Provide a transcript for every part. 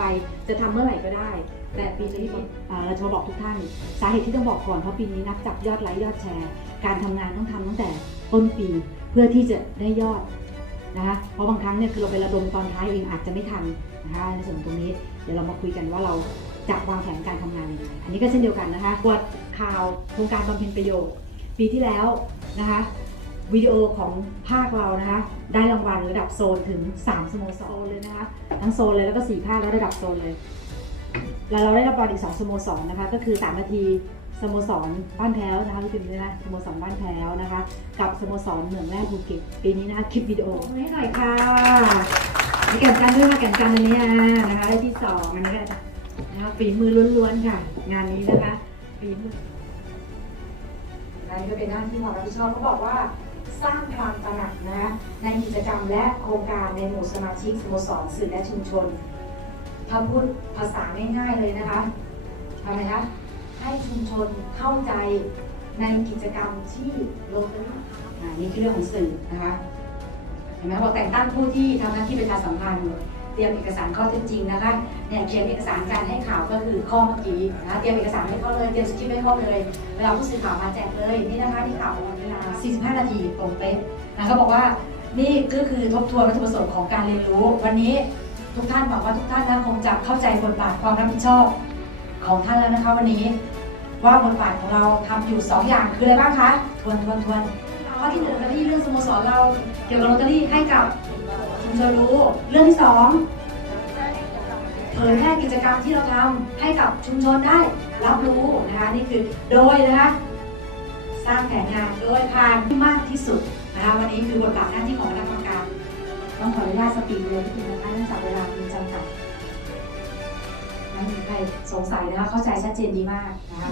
ไปจะทำเมื่อไหร่ก็ได้ แต่ปีนี้เราจะมาบอกทุกท่าน สาเหตุที่ต้องบอกก่อนเพราะปีนี้นับจากยอดไลค์ยอดแชร์ การทำงานต้องทำตั้งแต่ต้นปีเพื่อที่จะได้ยอดนะคะเพราะบางครั้งเนี่ยคือเราไประดมตอนท้ายเองอาจจะไม่ทันนะคะในส่วนตรงนี้เดี๋ยวเรามาคุยกันว่าเราจะวางแผนการทำงานยังไงอันนี้ก็เช่นเดียวกันนะคะบทข่าวโครงการบำเพ็ญประโยชน์ ปีที่แล้วนะคะ วิดีโอของภาคเรานะคะ ได้รางวัลระดับโซนถึง 3สโมสรเลยนะคะ ทั้งโซนเลยแล้วก็4ภาคแล้วระดับโซนเลย แล้วเราได้รางวัลอีก 2สโมสรนะคะ ก็คือ 3 นาทีสโมสรบ้านแพ้วนะคะพี่ปิ่มด้วยนะสโมสรบ้านแพ้วนะคะ กับสโมสรเหมืองแร่ภูเก็ตปีนี้นะคะคลิปวิดีโอให้หน่อยค่ะมีแก่นกันด้วยค่ะแก่นกันอันนี้นะคะได้ที่สองอันนี้ก็นะคะฝีมือล้วนๆค่ะ งานนี้นะคะฝีมือนั่นก็เป็นหน้าที่ความรับผิดชอบเขาบอกว่า สร้างความตระหนักนะในกิจกรรมและโครงการในหมู่สมาชิกสโมสรสื่อและชุมชนพพูดภาษาง่ายๆเลยนะคะทำไมคะให้ชุมชนเข้าใจในกิจกรรมที่ลงพื้นอ่านี่คือเรื่องของสื่อนะคะเห็นไหมบอกแต่งตั้งผู้ที่ทำหน้าที่ประชาสัมพันธ์ เตรียมเอกสารข้อเท็จจริงนะคะเนี่ยเขียนเอกสารการให้ข่าวก็คือข้อเมื่อกี้นะเตรียมเอกสารให้เขาเลยเตรียมสคริปต์ให้เขาเลยเวลาผู้สื่อข่าวมาแจกเลยนี่นะคะที่ข่าววันเวลา 45 นาทีตรงเป๊ะนะเขาบอกว่านี่ก็คือทบทวนวัตถุประสงค์ของการเรียนรู้ วันนี้ทุกท่านบอกว่าทุกท่านนะคงจะเข้าใจบทบาทความรับผิดชอบของท่านแล้วนะคะวันนี้ ว่าบทบาทของเราทำอยู่ 2 อย่างคืออะไรบ้างคะทวนทวนทวนข้อที่หนึ่งเตอรี่เรื่องสโมสรเราเกี่ยวกับลอตเตอรี่ให้กับ ชุมชนรู้ เรื่องที่สองเผยแพร่กิจกรรมที่เราทำให้กับชุมชนได้รับรู้นะคะนี่คือโดยนะคะสร้างแผนงานโดยผ่านที่มากที่สุดนะคะวันนี้คือบทบาทหน้าที่ของคณะกรรมการต้องขออนุญาตสปีดเลยที่นะคะเนื่องจากเวลามีจำกัดไม่มีใครสงสัยนะคะเข้าใจชัดเจนดีมากนะคะ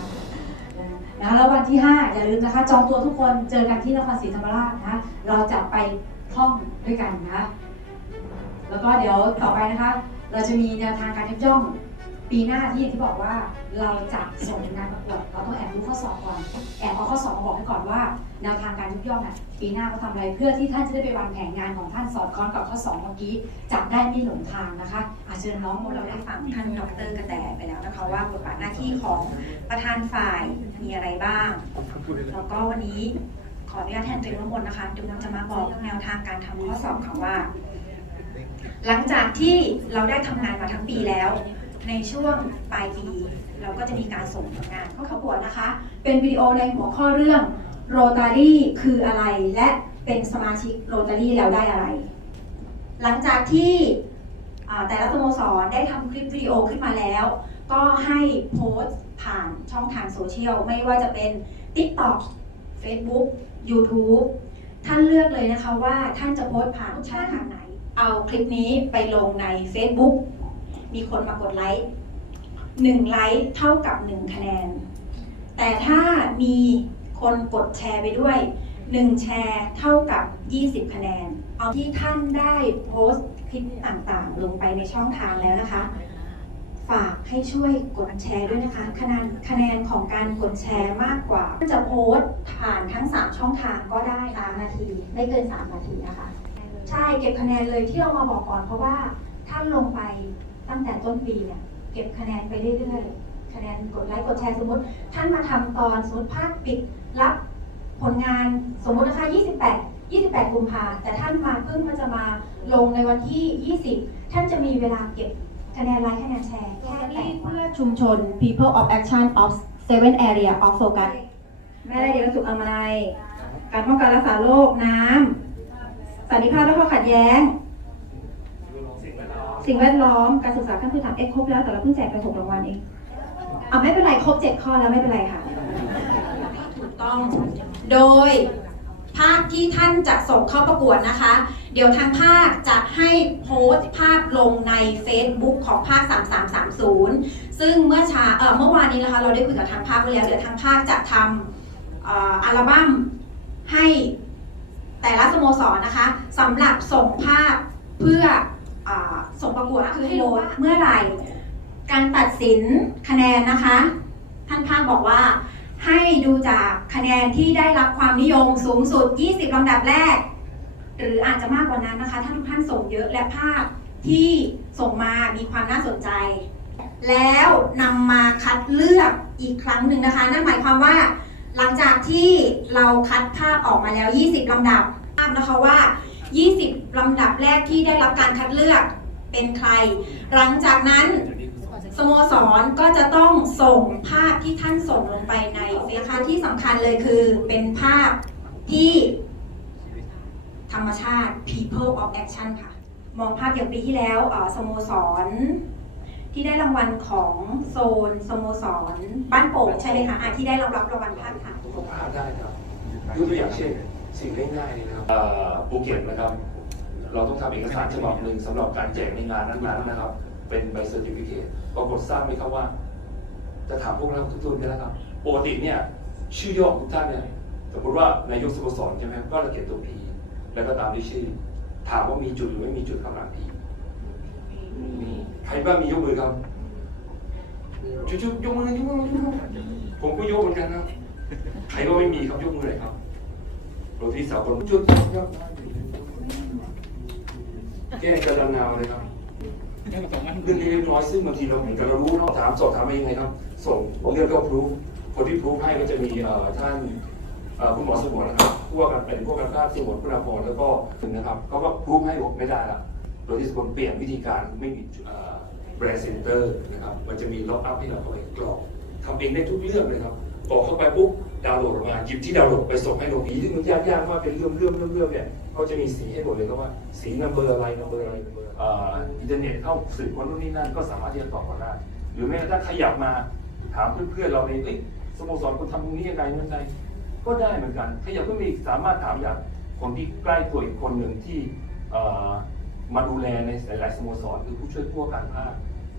นะแล้ววันที่ 5 อย่าลืมนะคะจองตัวทุกคนเจอกันที่นครศรีธรรมราชนะคะเราจะไปท่องด้วยกันนะคะ แล้วก็เดี๋ยวต่อไปนะคะ เราจะมีแนวทางการยับย่อง ปีหน้าที่อย่างที่บอกว่าเราจะส่งงานประกวดเราต้องแอบรู้ข้อสอบก่อนแอบเอาข้อสอบมาบอกให้ก่อนว่าแนวทางการยุบย่องอะปีหน้าเขาทำอะไรเพื่อที่ท่านจะได้ไปวางแผนงานของท่านสอดคล้องกับข้อสอบเมื่อกี้จะได้ไม่หลงทางนะคะอาเชิญน้องมเราเราได้ฟังท่านดรกระแตไปแล้วนะคะว่าบทบาทหน้าที่ของประธานฝ่ายมีอะไรบ้างแล้วก็วันนี้ขออนุญาตแทนตัวเองทั้งหมดนะคะเดี๋ยวผมจะมาบอกแนวทางการทำข้อสอบค่ะว่า หลังจากที่เราได้ทำงานมาทั้งปีแล้ว ในช่วงปลายปี เราก็จะมีการส่งผลงานเข้าประกวดนะคะ เป็นวิดีโอในหัวข้อเรื่องโรตารี่คืออะไรและเป็นสมาชิกโรตารี่แล้วได้อะไร หลังจากที่แต่ละสโมสรได้ทำคลิปวิดีโอขึ้นมาแล้ว ก็ให้โพสต์ผ่านช่องทางโซเชียล ไม่ว่าจะเป็น TikTok Facebook YouTube ท่านเลือกเลยนะคะว่าท่านจะโพสต์ผ่านช่องทางไหน เอาคลิปนี้ไปลงใน Facebook มีคนมากดไลค์1ไลค์เท่ากับ1คะแนน แต่ถ้ามีคนกดแชร์ไปด้วย 1 แชร์เท่ากับ 20 คะแนน เอาที่ท่านได้โพสต์คลิปต่างๆ ลงไปในช่องทางแล้วนะคะ ฝากให้ช่วยกดแชร์ด้วยนะคะ คะแนนคะแนนของการกดแชร์มากกว่า จะโพสต์ผ่านทั้ง 3 ช่องทางก็ได้3นาที ไม่เกิน 3 นาทีนะคะ ใช่เก็บคะแนนเลยที่เรามาบอกก่อนเพราะว่าท่านลงไปตั้งแต่ต้นปีเนี่ยเก็บคะแนนไปเรื่อยๆคะแนนกดไลค์กดแชร์สมมติ ท่านมาทำตอนสมมติภาคปิดรับผลงานสมมตินะคะ 28 28 กุมภาแต่ท่านมาเพิ่งมาจะมาลงในวันที่ 20 ท่านจะมีเวลาเก็บคะแนนไลค์คะแนนแชร์แค่แปดวันเพื่อชุมชน People of Action of Seven Area of Focus แม่ได้เดียวสุขอมนัยการป้องกันรักษาโรคน้ำ สันติภาพและข้อขัดแย้ง สิ่งแวดล้อมการศึกษาขั้นพื้นฐานเอ็กครบแล้วแต่เราเพิ่งแจกไปหกรางวัลเองอะไม่เป็นไรครบเจ็ดข้อแล้วไม่เป็นไรค่ะ ถูกต้อง โดยภาคที่ท่านจะส่งเข้าประกวดนะคะ เดี๋ยวทางภาคจะให้โพสต์ภาพลงใน Facebook ของภาค 3330 ซึ่งเมื่อช้าเอ่อเมื่อวานนี้นะคะ เราได้คุยกับทางภาคไปแล้ว เดี๋ยวทางภาคจะทำอัลบั้มให้ แต่ละสโมสรนะคะสำหรับส่งภาพเพื่อเออส่งประกวดคือให้รู้ว่าเมื่อไหร่ การตัดสินคะแนนนะคะ ท่านภาคบอกว่าให้ดูจากคะแนนที่ได้รับความนิยมสูงสุด 20ลำดับแรก หรืออาจจะมากกว่านั้นนะคะ ถ้าทุกท่านส่งเยอะและภาคที่ส่งมามีความน่าสนใจ แล้วนำมาคัดเลือกอีกครั้งหนึ่งนะคะ นั่นหมายความว่า หลังจากที่เราคัดภาพออกมาแล้ว 20 ลำดับภาพนะคะว่า 20 ลำดับแรกที่ได้รับการคัดเลือกเป็นใคร หลังจากนั้นสโมสรก็จะต้องส่งภาพที่ท่านส่งลงไปในเฟซนะคะที่สำคัญเลยคือเป็นภาพที่ธรรมชาติ people of action ค่ะ มองภาพอย่างปีที่แล้วเอ่อสโมสร ที่ได้รางวัลของโซนสโมสร บ้านโป่งใช่ไหมคะอะที่ได้รับรางวัลภาพค่ะทุกภาพได้ครับยกตัวอย่างเช่น สิ่งง่ายๆเลยนะครับเอ่อภูเก็ตนะครับ เราต้องทำเอกสารฉบับหนึ่งสำหรับการแจกในงานนั้นๆนะครับ เป็นใบเซอร์ติฟิเคตปรากฏทราบไหมครับว่า จะถามพวกเราทุกๆนี่แหละครับปกติเนี่ยชื่อย่อของทุกท่านเนี่ยสมมติว่านายกสโมสรใช่ไหมครับก็เราเขียนตัว P แล้วก็ตามด้วยชื่อ ถามว่ามีจุดหรือไม่มีจุดข้างหลัง P มีใคร บ้างมียกมือครับจุดๆยกมือยกมือยกมือผมก็ยกเหมือนกันครับใครก็ไม่มีครับยกมือเลยครับโรตีสาวคนจุดยอดแก้กระดานนาวเลยครับเรื่องนี้เรียบร้อยซึ่งบางทีเราเหมือนกันเรารู้เนาะถามสอบถามมายังไงครับ ส่งเรื่องก็พรูฟคนที่พรูฟให้ก็จะมีเอ่อท่านเอ่อคุณหมอสมวนนะครับพวกกันเป็นพวกกันภาพสมวนคุณอาภรณ์แล้วก็นะครับเขาก็พรูฟให้บอกไม่ได้ละโดยที่สมวนเปลี่ยนวิธีการไม่มี แบรนด์เซ็นเตอร์นะครับ มันจะมีล็อกอัพให้เราเข้าไปกรอกทำเองได้ทุกเรื่องเลยครับบอกเข้าไปปุ๊บดาวน์โหลดมาหยิบที่ดาวน์โหลดไปส่งให้โรงผีที่งมันยากมากเป็นเรื่องเรื่องเรื่องเรื่องเนี่ยเขาจะมีสีให้หมดเลยครับว่าสีนัมเบอร์อะไรนัมเบอร์อะไร number อะไรเอ่ออินเทอร์เน็ตเข้าสืบค้นนู่นนี่นั่นก็สามารถที่จะตอบมาได้หรือแม้กระทั่งขยับมาถามเพื่อนๆเราในเอ้ยสโมสรคุณทำตรงนี้ยังไงยังไงก็ได้เหมือนกันขยับก็มีสามารถถามจากคนที่ใกล้ตัวอีกคนหนึ่งที่มาดูแลในหลายๆสโมสรคือผู้ช่วยผู้ว่าการภาค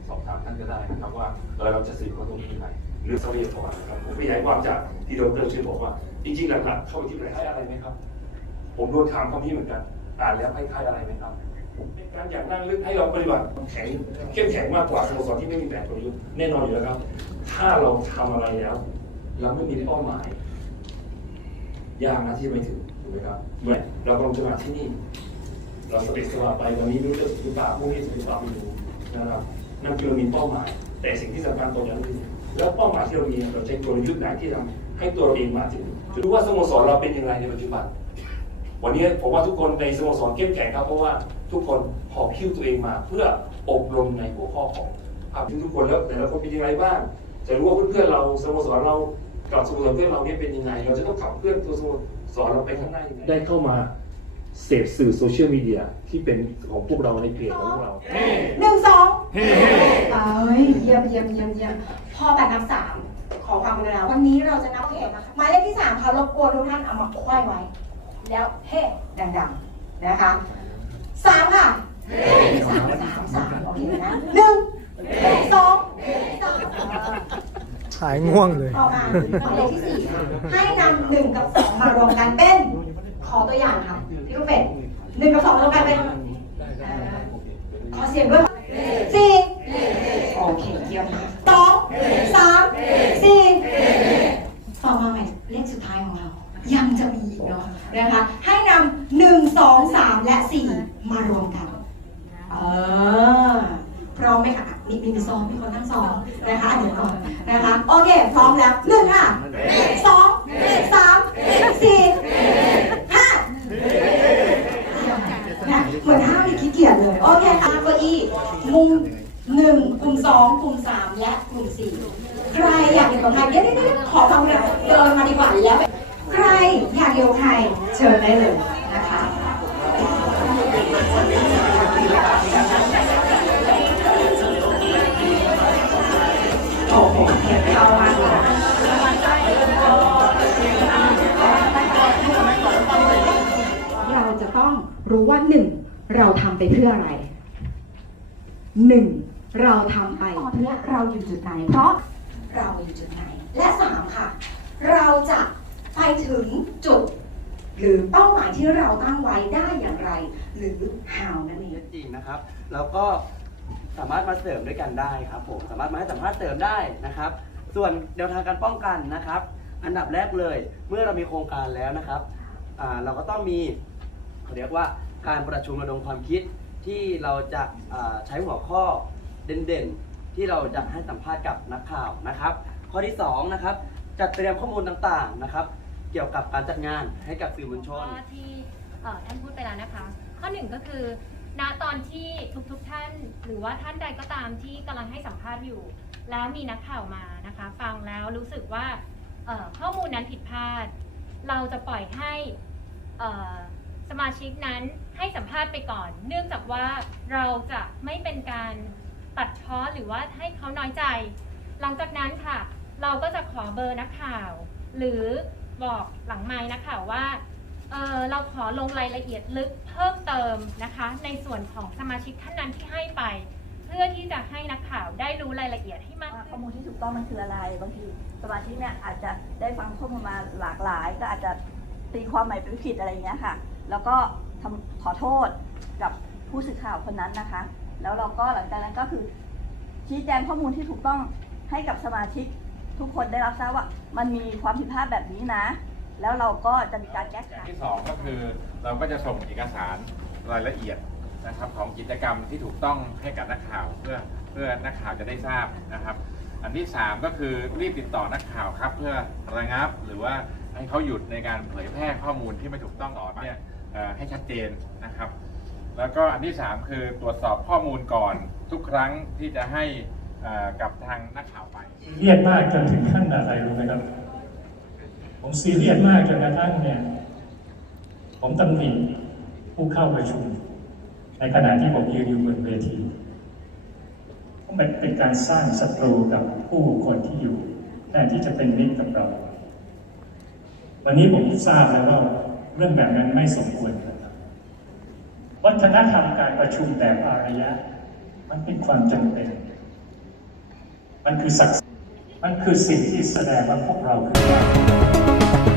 สอบถามท่านก็ได้นะครับว่าเราจะสืบค้นตรงนี้ยังไงหรือทรัพยากรนะครับผมขยายความจากที่ดรชื่อบอกว่า จริงๆหลักๆเข้าไปที่ไหนให้อะไรไหมครับ ผมโดนถามคำนี้เหมือนกันอ่านแล้วให้ค่ายอะไรไหมครับเป็นการอยากนั่งลึกให้เราปฏิบัติแข็งเข้มแข็งมากกว่าสโมสรที่ไม่มีแบบประยุทธ์แน่นอนอยู่แล้วครับ ถ้าเราทำอะไรแล้วเราไม่มีเป้าหมายยากนะที่จะไปถึงถูกไหมครับเหมือนเรากำลังจะมาที่นี่ เราสเปกสวาไปวันนี้รู้จะหรือเปล่าพรุ่งนี้จะหรือเปล่าไม่รู้นะครับ นั่นคือเรามีเป้าหมาย แต่สิ่งที่สำคัญตรงนั้นคือแล้วเป้าหมายที่เรามีเราใช้กลยุทธ์ไหนที่ทำให้ตัวเราเองมาถึงจะรู้ว่าสโมสรเราเป็นยังไงในปัจจุบัน วันนี้ผมว่าทุกคนในสโมสรเข้มแข็งครับเพราะว่าทุกคนหอบคิ้วตัวเองมา เพื่ออบรมในหัวข้อของภาพทุกคนแล้วแต่ละคนเป็นยังไงบ้างจะรู้ว่าเพื่อนๆเราสโมสรเรากับสโมสรเพื่อนเราเนี่ยเป็นยังไง เราจะต้องขับเคลื่อนตัวสโมสรเราไปข้างหน้ายังไงได้เข้ามาเสพสื่อโซเชียลมีเดียที่เป็นของพวกเราในเพจของพวกเราหนึ่งสอง เอ้ยเยี่ยมเยี่ยมเยี่ยมเยี่ยมพ่อแบบนับสามขอความกรุณาวันนี้เราจะนับเพจนะคะหมายเลขที่สามค่ะรบกวนทุกท่านเอามาควายไว้ แล้วเฮ้ดังๆนะคะสามค่ะสามสามสามโอเคนะหนึ่งสองสามหายง่วงเลยต่อมาหมายเลขที่สี่ค่ะให้นำหนึ่งกับสองมารวมกันเป็น ขอตัวอย่างค่ะพี่ลูกเป็ดหนึ่งกับสองรวมกันเป็นขอเสียงด้วยค่ะสี่โอเคเยี่ยมค่ะสองสามสี่ต่อมาใหม่เลขสุดท้ายของเรา ยังจะมีอีกเนะคะให้นำหนึ่งสองสามและสี่มารวมกันเออพร้อมไหมคะอ่มีมีซ้อมมีคนนั่งซ้อมนะคะเดี๋ยวก่อนนะคะโอเคพร้อมแล้วหนึ่งค่ะสองสามสี่ห้านะเหมือนห้ามีขี้เกียจเลยโอเคค่ะเก้าอี้มุมหนึ่งกลุ่มสองกลุ่มสามและกลุ่มสี่ใครอยากอยู่กับใครเดี๋ยวเดี๋ยวเดี๋ยวขอฟังเลยเดินมาดีกว่าแล้ว รอยากอยู่กับใครเชิญได้เลยนะคะโอ้โหเข้ามากเลยเราจะต้องรู้ว่าหนึ่งเราทำไปเพื่ออะไรหนึ่งเราทำไปเพื่อเราอยู่จุดไหน เพราะเราอยู่จุดไหน และสามค่ะ เราจะ ไปถึงจุด หรือเป้าหมายที่เราตั้งไว้ได้อย่างไร หรือ how นั่นเอง จริงนะครับ แล้วก็สามารถมาเสริมด้วยกันได้ครับผมสามารถมาให้สัมภาษณ์เสริมได้นะครับ ส่วนแนวทางการป้องกันนะครับ อันดับแรกเลย เมื่อเรามีโครงการแล้วนะครับอ่าเราก็ต้องมีเขาเรียกว่าการประชุมระดมความคิดที่เราจะอ่าใช้หัวข้อเด่นๆ ที่เราจะให้สัมภาษณ์กับนักข่าวนะครับ ข้อที่สองนะครับจัดเตรียมข้อมูลต่างๆนะครับ เกี่ยวกับการจัดงานให้กับสื่อมวลชน ก็ที่เอ่อท่านพูดไปแล้วนะคะ ข้อหนึ่งก็คือณตอนที่ทุกๆท่าน หรือว่าท่านใดก็ตามที่กำลังให้สัมภาษณ์อยู่ แล้วมีนักข่าวมานะคะ ฟังแล้วรู้สึกว่าเอ่อข้อมูลนั้นผิดพลาด เราจะปล่อยให้เอ่อสมาชิกนั้นให้สัมภาษณ์ไปก่อน เนื่องจากว่าเราจะไม่เป็นการตัดพ้อหรือว่าให้เขาน้อยใจ หลังจากนั้นค่ะ เราก็จะขอเบอร์นักข่าว หรือ บอกหลังไม้นักข่าวว่าเเราขอลงรายละเอียดลึกเพิ่มเติมนะคะ ในส่วนของสมาชิกท่านนั้นที่ให้ไป เพื่อที่จะให้นักข่าวได้รู้รายละเอียดให้มากข้ขึ้อมูลที่ถูกต้องมันคืออะไรบางทีสมาชิกเนี่ยอาจจะได้ฟังข้อมูลมาหลากหลาย ก็อาจจะตีความหมายเป็นผิดอะไรอย่างเงี้ยค่ะ แล้วก็ทำขอโทษกับผู้สื่อข่าวคนนั้นนะคะ แล้วเราก็หลังจากนั้นก็คือชี้แจงข้อมูลที่ถูกต้องให้กับสมาชิก ทุกคนได้รับทราบว่ามันมีความผิดพลาดแบบนี้นะ แล้วเราก็จะมีการแก้ไขอย่างที่สองก็คือเราก็จะส่งเอกสารรายละเอียดนะครับของกิจกรรมที่ถูกต้องให้กับนักข่าวเพื่อเพื่อนักข่าวจะได้ทราบนะครับ อันที่สามก็คือรีบติดต่อนักข่าวครับเพื่อระงับหรือว่าให้เขาหยุดในการเผยแพร่ข้อมูลที่ไม่ถูกต้องต่อเนี่ยให้ชัดเจนนะครับ แล้วก็อันที่สามคือตรวจสอบข้อมูลก่อนทุกครั้งที่จะให้ เอ่อกับทางนักข่าวไป ซีเรียสมากจนถึงขั้นอะไรรู้ไหมครับ ผมซีเรียสมากจนกระทั่งเนี่ย ผมตำหนิผู้เข้าประชุม ในขณะที่ผมยืนอยู่บนเวทีเพราะมันเป็นการสร้างศัตรูกับผู้คนที่อยู่แทนที่จะเป็นมิตรกับเรา วันนี้ผมทราบแล้วว่าเรื่องแบบนั้นไม่สมควรครับวัฒนธรรมการประชุมแบบอารยะ มันเป็นความจำเป็น มันคือศักดิ์มันคือสิ่งที่แสดงว่าพวกเราคือ